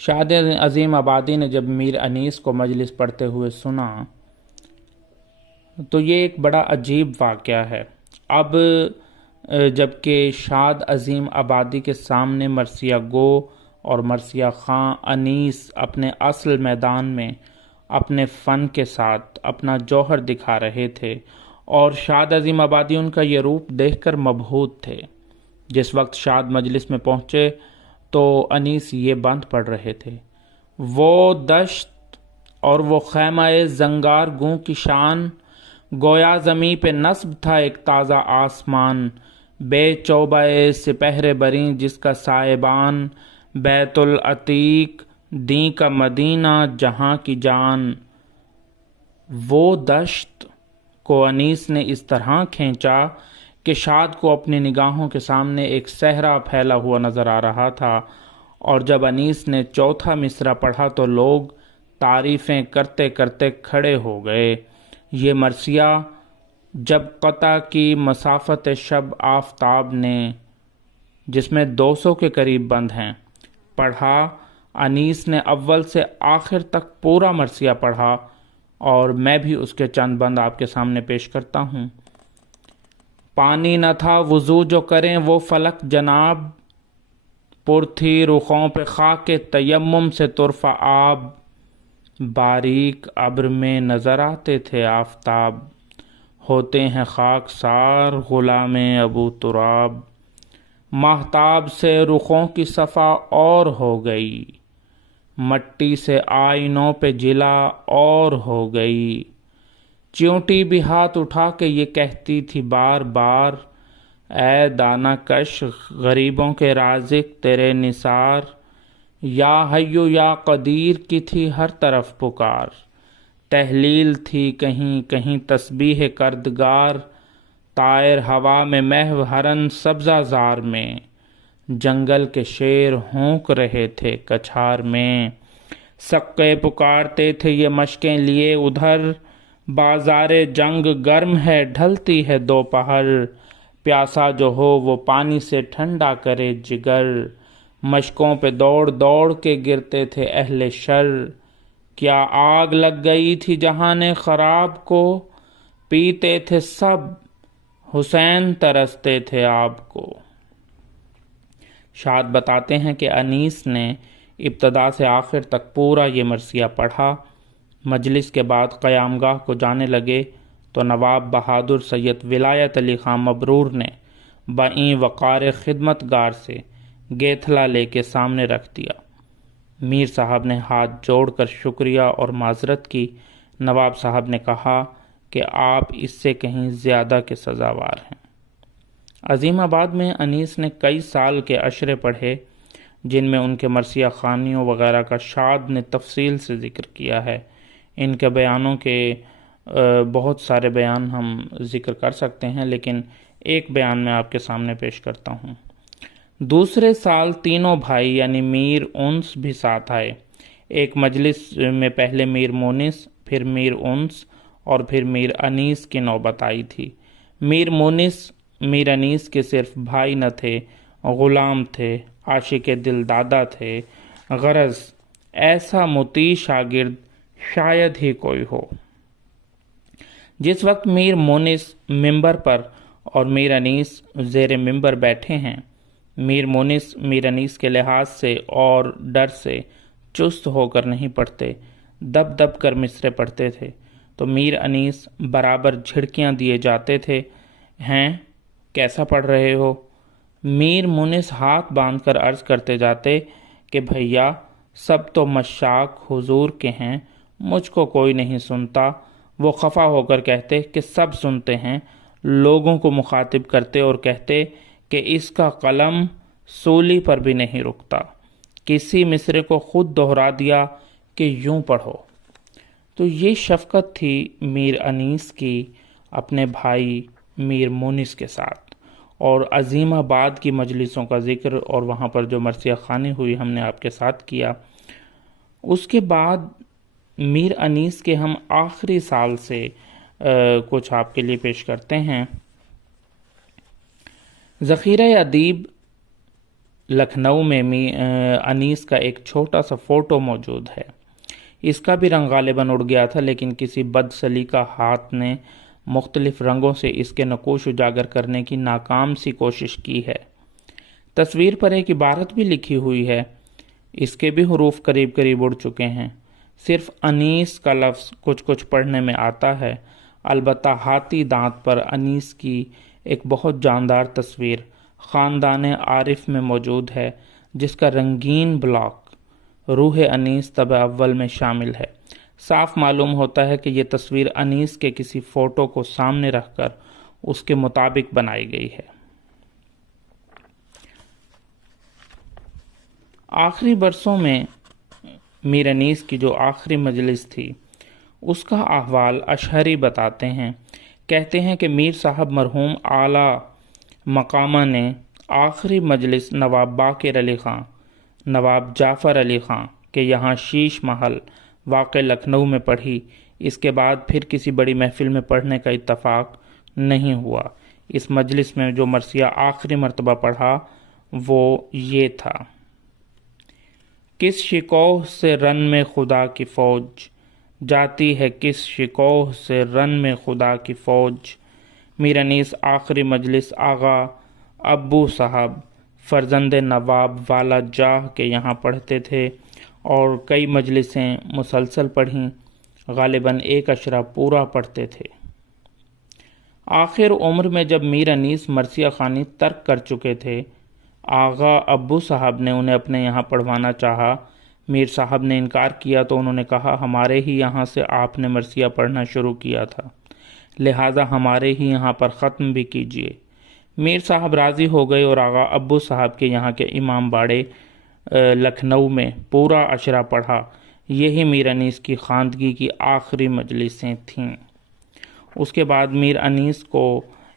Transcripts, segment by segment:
شاد عظیم آبادی نے جب میر انیس کو مجلس پڑھتے ہوئے سنا تو یہ ایک بڑا عجیب واقعہ ہے۔ اب جبکہ شاد عظیم آبادی کے سامنے مرثیہ گو اور مرثیہ خاں انیس اپنے اصل میدان میں اپنے فن کے ساتھ اپنا جوہر دکھا رہے تھے اور شاد عظیم آبادی ان کا یہ روپ دیکھ کر مبہوت تھے، جس وقت شاد مجلس میں پہنچے تو انیس یہ بند پڑھ رہے تھے: وہ دشت اور وہ خیمہ زنگار گوں کی شان، گویا زمیں پہ نصب تھا ایک تازہ آسمان، بے چوبہ سپہر بریں جس کا سائبان، بیت العتیق دیں کا مدینہ جہاں کی جان۔ وہ دشت کو انیس نے اس طرح کھینچا کہ شاد کو اپنی نگاہوں کے سامنے ایک صحرا پھیلا ہوا نظر آ رہا تھا، اور جب انیس نے چوتھا مصرع پڑھا تو لوگ تعریفیں کرتے کرتے کھڑے ہو گئے۔ یہ مرثیہ جب قطع کی مسافت شب آفتاب نے، جس میں 200 کے قریب بند ہیں، پڑھا، انیس نے اول سے آخر تک پورا مرثیہ پڑھا، اور میں بھی اس کے چند بند آپ کے سامنے پیش کرتا ہوں۔ پانی نہ تھا وضو جو کریں وہ فلک جناب، پر تھی رخوں پہ خاک تیمم سے طرف آب، باریک ابر میں نظر آتے تھے آفتاب، ہوتے ہیں خاک سار غلام ابو تراب، ماہتاب سے رخوں کی صفا اور ہو گئی، مٹی سے آئینوں پہ جلا اور ہو گئی، چیونٹی بھی ہاتھ اٹھا کے یہ کہتی تھی بار بار، اے دانہ کش غریبوں کے رازق تیرے نثار، یا حیو یا قدیر کی تھی ہر طرف پکار، تحلیل تھی کہیں کہیں تسبیح کردگار، طائر ہوا میں محو ہرن سبزہ زار میں، جنگل کے شیر ہونک رہے تھے کچھار میں، سقے پکارتے تھے یہ مشقیں لیے ادھر، بازار جنگ گرم ہے ڈھلتی ہے دوپہر، پیاسا جو ہو وہ پانی سے ٹھنڈا کرے جگر، مشقوں پہ دوڑ دوڑ کے گرتے تھے اہل شر، کیا آگ لگ گئی تھی جہان خراب کو، پیتے تھے سب حسین ترستے تھے آپ کو۔ شاد بتاتے ہیں کہ انیس نے ابتدا سے آخر تک پورا یہ مرثیہ پڑھا۔ مجلس کے بعد قیام گاہ کو جانے لگے تو نواب بہادر سید ولایت علی خان مبرور نے بائیں وقار خدمت گار سے گیتھلا لے کے سامنے رکھ دیا۔ میر صاحب نے ہاتھ جوڑ کر شکریہ اور معذرت کی۔ نواب صاحب نے کہا کہ آپ اس سے کہیں زیادہ کے سزاوار ہیں۔ عظیم آباد میں انیس نے کئی سال کے اشرے پڑھے جن میں ان کے مرثیہ خوانیوں وغیرہ کا شاد نے تفصیل سے ذکر کیا ہے۔ ان کے بیانوں کے بہت سارے بیان ہم ذکر کر سکتے ہیں، لیکن ایک بیان میں آپ کے سامنے پیش کرتا ہوں۔ دوسرے سال تینوں بھائی یعنی میر انس بھی ساتھ آئے۔ ایک مجلس میں پہلے میر مونس، پھر میر انس اور پھر میر انیس کی نوبت آئی تھی۔ میر مونس میر انیس کے صرف بھائی نہ تھے، غلام تھے، عاشق دل دادا تھے، غرض ایسا مطیع شاگرد شاید ہی کوئی ہو۔ جس وقت میر مونس ممبر پر اور میر انیس زیر ممبر بیٹھے ہیں، میر مونس میر انیس کے لحاظ سے اور ڈر سے چست ہو کر نہیں پڑھتے، دب دب کر مصرے پڑھتے تھے، تو میر انیس برابر جھڑکیاں دیے جاتے تھے، ہیں کیسا پڑھ رہے ہو؟ میر مونس ہاتھ باندھ کر عرض کرتے جاتے کہ بھیا سب تو مشاق حضور کے ہیں، مجھ کو کوئی نہیں سنتا۔ وہ خفا ہو کر کہتے کہ سب سنتے ہیں، لوگوں کو مخاطب کرتے اور کہتے کہ اس کا قلم سولی پر بھی نہیں رکتا، کسی مصرے کو خود دہرا دیا کہ یوں پڑھو۔ تو یہ شفقت تھی میر انیس کی اپنے بھائی میر مونس کے ساتھ، اور عظیم آباد کی مجلسوں کا ذکر اور وہاں پر جو مرثیہ خوانی ہوئی ہم نے آپ کے ساتھ کیا۔ اس کے بعد میر انیس کے ہم آخری سال سے کچھ آپ کے لیے پیش کرتے ہیں۔ ذخیرہ ادیب لکھنؤ میں انیس کا ایک چھوٹا سا فوٹو موجود ہے۔ اس کا بھی رنگ غالباً اڑ گیا تھا، لیکن کسی بد سلیقہ ہاتھ نے مختلف رنگوں سے اس کے نقوش اجاگر کرنے کی ناکام سی کوشش کی ہے۔ تصویر پر ایک عبارت بھی لکھی ہوئی ہے، اس کے بھی حروف قریب قریب اڑ چکے ہیں۔ صرف انیس کا لفظ کچھ کچھ پڑھنے میں آتا ہے۔ البتہ ہاتھی دانت پر انیس کی ایک بہت جاندار تصویر خاندان عارف میں موجود ہے، جس کا رنگین بلاک روح انیس طبع اول میں شامل ہے۔ صاف معلوم ہوتا ہے کہ یہ تصویر انیس کے کسی فوٹو کو سامنے رکھ کر اس کے مطابق بنائی گئی ہے۔ آخری برسوں میں میر انیس کی جو آخری مجلس تھی، اس کا احوال اشہری بتاتے ہیں۔ کہتے ہیں کہ میر صاحب مرحوم اعلیٰ مقامہ نے آخری مجلس نواب باقر علی خان، نواب جعفر علی خان کے یہاں شیش محل واقع لکھنؤ میں پڑھی۔ اس کے بعد پھر کسی بڑی محفل میں پڑھنے کا اتفاق نہیں ہوا۔ اس مجلس میں جو مرثیہ آخری مرتبہ پڑھا وہ یہ تھا: کس شکوہ سے رن میں خدا کی فوج جاتی ہے، کس شکوہ سے رن میں خدا کی فوج۔ میر انیس آخری مجلس آغا ابو صاحب فرزند نواب والا جاہ کے یہاں پڑھتے تھے اور کئی مجلسیں مسلسل پڑھیں، غالباً ایک اشرہ پورا پڑھتے تھے۔ آخر عمر میں جب میر انیس مرثیہ خوانی ترک کر چکے تھے، آغا ابو صاحب نے انہیں اپنے یہاں پڑھوانا چاہا۔ میر صاحب نے انکار کیا تو انہوں نے کہا، ہمارے ہی یہاں سے آپ نے مرثیہ پڑھنا شروع کیا تھا، لہٰذا ہمارے ہی یہاں پر ختم بھی کیجیے۔ میر صاحب راضی ہو گئے اور آغا ابو صاحب کے یہاں کے امام باڑے لکھنؤ میں پورا اشرہ پڑھا۔ یہی میر انیس کی خواندگی کی آخری مجلسیں تھیں۔ اس کے بعد میر انیس کو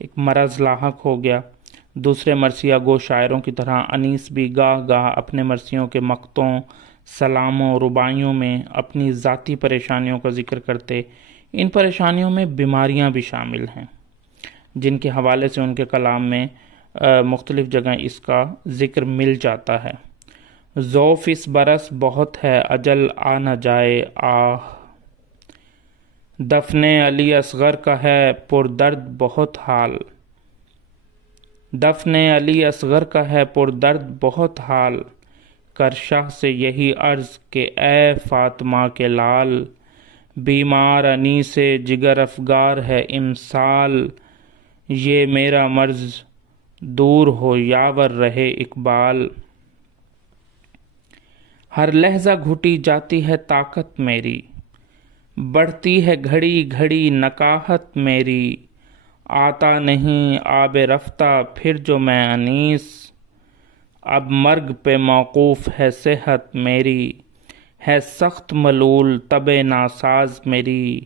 ایک مرض لاحق ہو گیا۔ دوسرے مرثیہ گو شاعروں کی طرح انیس بھی گاہ گاہ اپنے مرثیوں کے مقطعوں، سلاموں، رباعیوں میں اپنی ذاتی پریشانیوں کا ذکر کرتے۔ ان پریشانیوں میں بیماریاں بھی شامل ہیں، جن کے حوالے سے ان کے کلام میں مختلف جگہ اس کا ذکر مل جاتا ہے۔ ذوف اس برس بہت ہے، اجل آ نہ جائے آہ، دفن علی اصغر کا ہے پردرد بہت حال، دفن علی اصغر کا ہے پردرد بہت حال، کر شاہ سے یہی عرض کہ اے فاطمہ کے لال، بیمار انیس جگر افگار ہے امسال، یہ میرا مرض دور ہو یاور رہے اقبال، ہر لحظہ گھٹی جاتی ہے طاقت میری، بڑھتی ہے گھڑی گھڑی نکاہت میری، آتا نہیں آب رفتہ پھر جو میں انیس، اب مرگ پہ موقوف ہے صحت میری، ہے سخت ملول طبع ناساز میری،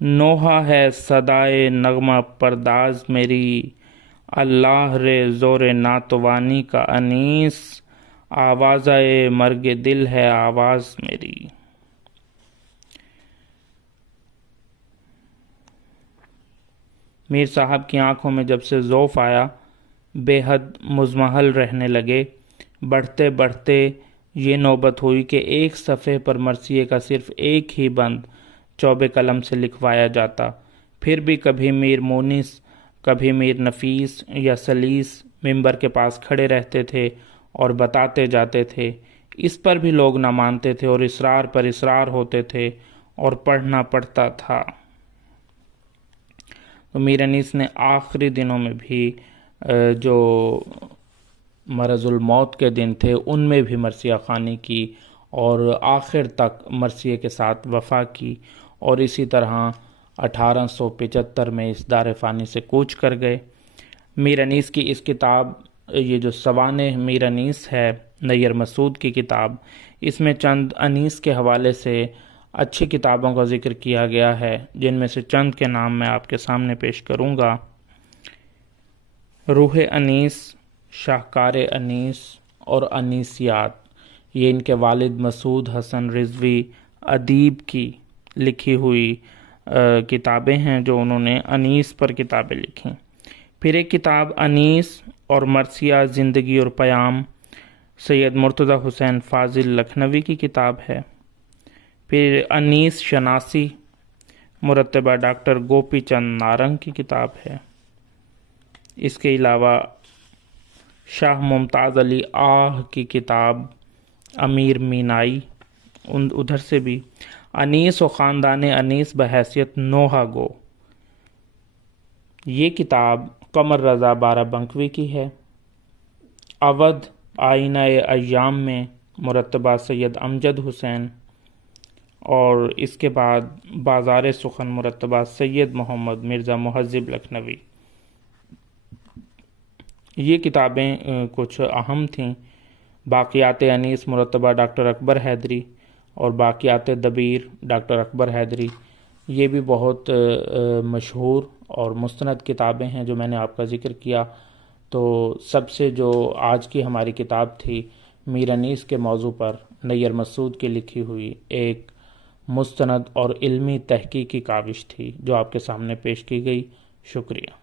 نوحہ ہے صدائے نغمہ پرداز میری، اللہ رے زور ناتوانی کا انیس، آوازۂ مرگ دل ہے آواز میری۔ میر صاحب کی آنکھوں میں جب سے ذوف آیا، بے حد مضمحل رہنے لگے۔ بڑھتے بڑھتے یہ نوبت ہوئی کہ ایک صفحے پر مرثیے کا صرف ایک ہی بند چوب قلم سے لکھوایا جاتا۔ پھر بھی کبھی میر مونس، کبھی میر نفیس یا سلیس ممبر کے پاس کھڑے رہتے تھے اور بتاتے جاتے تھے۔ اس پر بھی لوگ نہ مانتے تھے اور اصرار پر اصرار ہوتے تھے اور پڑھنا پڑتا تھا۔ تو میر انیس نے آخری دنوں میں بھی جو مرض الموت کے دن تھے ان میں بھی مرثیہ خوانی کی اور آخر تک مرثیے کے ساتھ وفا کی، اور اسی طرح 1875 میں اس دار فانی سے کوچ کر گئے۔ میر انیس کی اس کتاب، یہ جو سوانح میر انیس ہے، نیر مسعود کی کتاب، اس میں چند انیس کے حوالے سے اچھی کتابوں کا ذکر کیا گیا ہے، جن میں سے چند کے نام میں آپ کے سامنے پیش کروں گا۔ روح انیس، شاہکار انیس اور انیسیات، یہ ان کے والد مسعود حسن رضوی ادیب کی لکھی ہوئی کتابیں ہیں جو انہوں نے انیس پر کتابیں لکھیں۔ پھر ایک کتاب انیس اور مرثیہ زندگی اور پیام، سید مرتضی حسین فاضل لکھنوی کی کتاب ہے۔ پھر انیس شناسی مرتبہ ڈاکٹر گوپی چند نارنگ کی کتاب ہے۔ اس کے علاوہ شاہ ممتاز علی آہ کی کتاب امیر مینائی، ادھر سے بھی انیس و خاندان انیس بحیثیت نوحہ گو، یہ کتاب قمر رضا بارہ بنکوی کی ہے۔ اودھ آئینہ ایام میں مرتبہ سید امجد حسین، اور اس کے بعد بازار سخن مرتبہ سید محمد مرزا مہذب لکھنوی۔ یہ کتابیں کچھ اہم تھیں۔ باقیات انیس مرتبہ ڈاکٹر اکبر حیدری اور باقیات دبیر ڈاکٹر اکبر حیدری، یہ بھی بہت مشہور اور مستند کتابیں ہیں جو میں نے آپ کا ذکر کیا۔ تو سب سے جو آج کی ہماری کتاب تھی میر انیس کے موضوع پر نیر مسعود کی لکھی ہوئی ایک مستند اور علمی تحقیقی کاوش تھی جو آپ کے سامنے پیش کی گئی۔ شکریہ۔